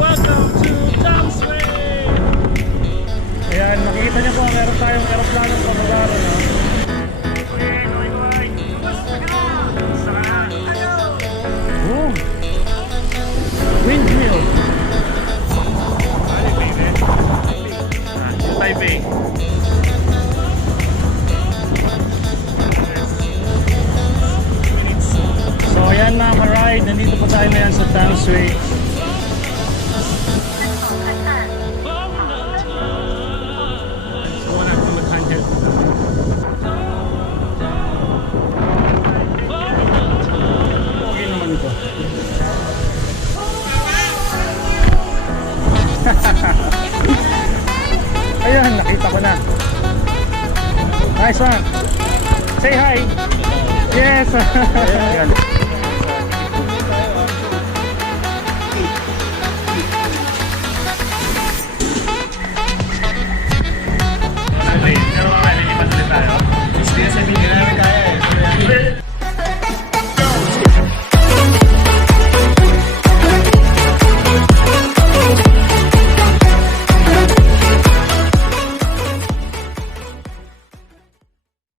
Welcome to Taipei. Ayan, makikita niyo po, meron tayong aeroplanong pababa, no? Oh, windmill. Taipei. So ayan mga ka-ride, nandito po tayo ngayon sa Taipei. So wala naman mag-handle. Okay naman ito. Ayan, nakita ko na. Nice one. Say hi. Yes. Ayan.